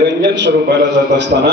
निरंजन स्वरूपाला जात असताना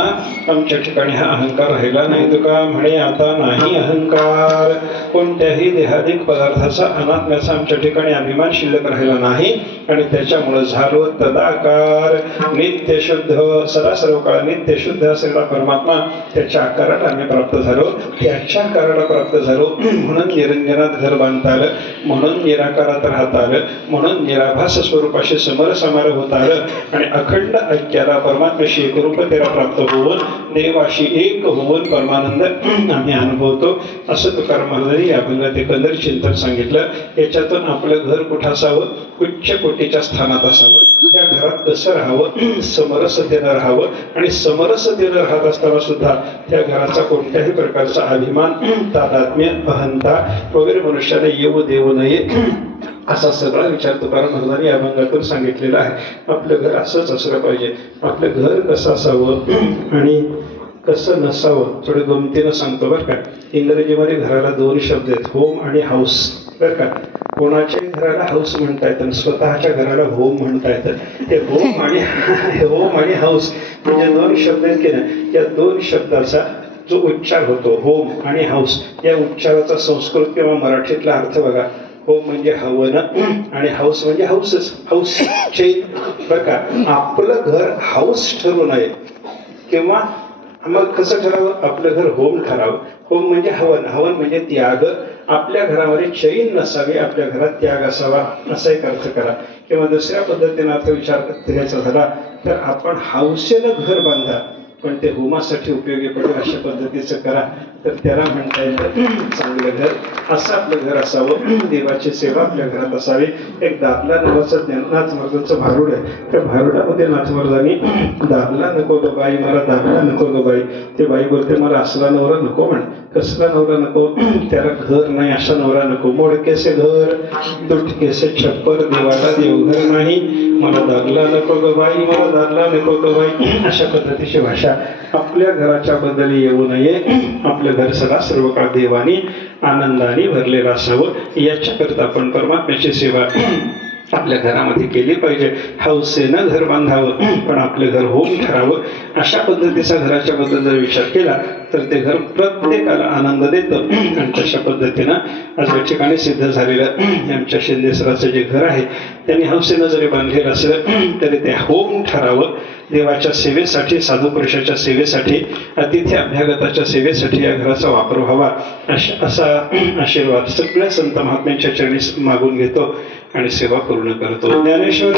आमच्या ठिकाणी हा अहंकार राहिला नाही. तुका म्हणे आता नाही अहंकार. कोणत्याही देहादिक पदार्थाचा अनात्म्याचा आमच्या ठिकाणी अभिमान शिल्लक राहिला नाही आणि त्याच्यामुळे झालो तदाकार. नित्य शुद्ध सदा सर्व काळ नित्य शुद्ध असलेला परमात्मा त्याच्या आकाराला आम्ही प्राप्त झालो, त्याच्या आकाराला प्राप्त झालो. म्हणून निरंजनात घर बांधता आलं, म्हणून निराकारात राहता आलं, म्हणून निराभास स्वरूपाशी समर समारोह होता आलं आणि अखंड ऐक्याला परमात्म्याशी एकरूपतेला प्राप्त होऊन देवाशी एक होऊन परमानंद आम्ही अनुभवतो. असं तुकाराम महाराजांनी या अभंगात एकंदर चिंतन सांगितलं. याच्यातून आपलं घर कुठं असावं? उच्च कोटीच्या स्थानात असावं. त्या घरात कसं राहावं? समरसतेनं राहावं आणि समरसतेनं राहत असताना सुद्धा त्या घराचा कोणत्याही प्रकारचा अभिमान, तादात्म्य, अहंता वगैरे मनुष्याने येऊ देऊ नये असा सगळा विचार तुकाराम महाराजांनी या अभंगातून सांगितलेला आहे. आपलं घर असंच असलं पाहिजे. आपलं घर कसं असावं आणि कसं नसावं थोडं गमतीनं सांगतो बरं का. इंग्रजीमध्ये घराला दोन शब्द आहेत, होम आणि हाऊस. बरं का, कोणाच्याही घराला हाऊस म्हणता येतं आणि स्वतःच्या घराला होम म्हणता येतं. ते होम आणि हाऊस म्हणजे दोन शब्द आहेत की नाही. या दोन शब्दाचा जो उच्चार होतो होम आणि हाऊस, या उच्चाराचा संस्कृत किंवा मराठीतला अर्थ बघा. होम म्हणजे हवन आणि हाऊस म्हणजे हाऊसच, हाऊस चैन. बरं का, आपलं घर हाऊस ठरू नये किंवा मग कसं ठरावं? आपलं घर होम ठरावं. होम म्हणजे हवन, हवन म्हणजे त्याग. आपल्या घरामध्ये चैन नसावी, आपल्या घरात त्याग असावा असा एक अर्थ करा. किंवा दुसऱ्या पद्धतीने अर्थ विचार करायचा झाला तर आपण हौसेनं घर बांधा पण ते होमासाठी उपयोगी पडेल अशा पद्धतीचं करा तर त्याला म्हणता येतं चांगलं घर. असं आपलं घर असावं. देवाची सेवा आपल्या घरात असावी. एक दाबला नावाचं नाथ महाराजांचं भारुड आहे. त्या भारुडामध्ये नाथ महाराजांनी दाबला नको ग बाई, मला दाबला नको ग बाई. ते बाई बोलते मला असला नवरा नको म्हण. कसला नवरा नको? त्याला घर नाही असा नवरा नको. मोडकेसे घर, दुटकेसे छप्पर, देवाला देवघर नाही. मला दाबला नको ग बाई, मला दाबला नको ग बाई. अशा पद्धतीची भाषा आपल्या घराच्या बद्दल येऊ नये. आपलं घर सदा सर्व काळ देवानी आनंदाने भरलेलं असावं. याच्याकरता आपण परमात्म्याची सेवा आपल्या घरामध्ये केली पाहिजे. हौसेनं घर बांधावं पण आपलं घर होम ठरावं. अशा पद्धतीचा घराच्या बद्दल जर विचार केला तर ते घर प्रत्येकाला आनंद देतं. आणि तशा पद्धतीनं आज या ठिकाणी सिद्ध झालेलं आमच्या शिंदे सराचं जे घर आहे त्यांनी हौसेनं जरी बांधलेलं असलं तरी ते होम ठरावं. देवाच्या सेवेसाठी, साधू पुरुषाच्या सेवेसाठी, अतिथी अभ्यागताच्या सेवेसाठी या घराचा वापर व्हावा असा आशीर्वाद सगळ्या संत महात्म्यांच्या चरणी मागून घेतो आणि सेवा पूर्ण करतो. ज्ञानेश्वर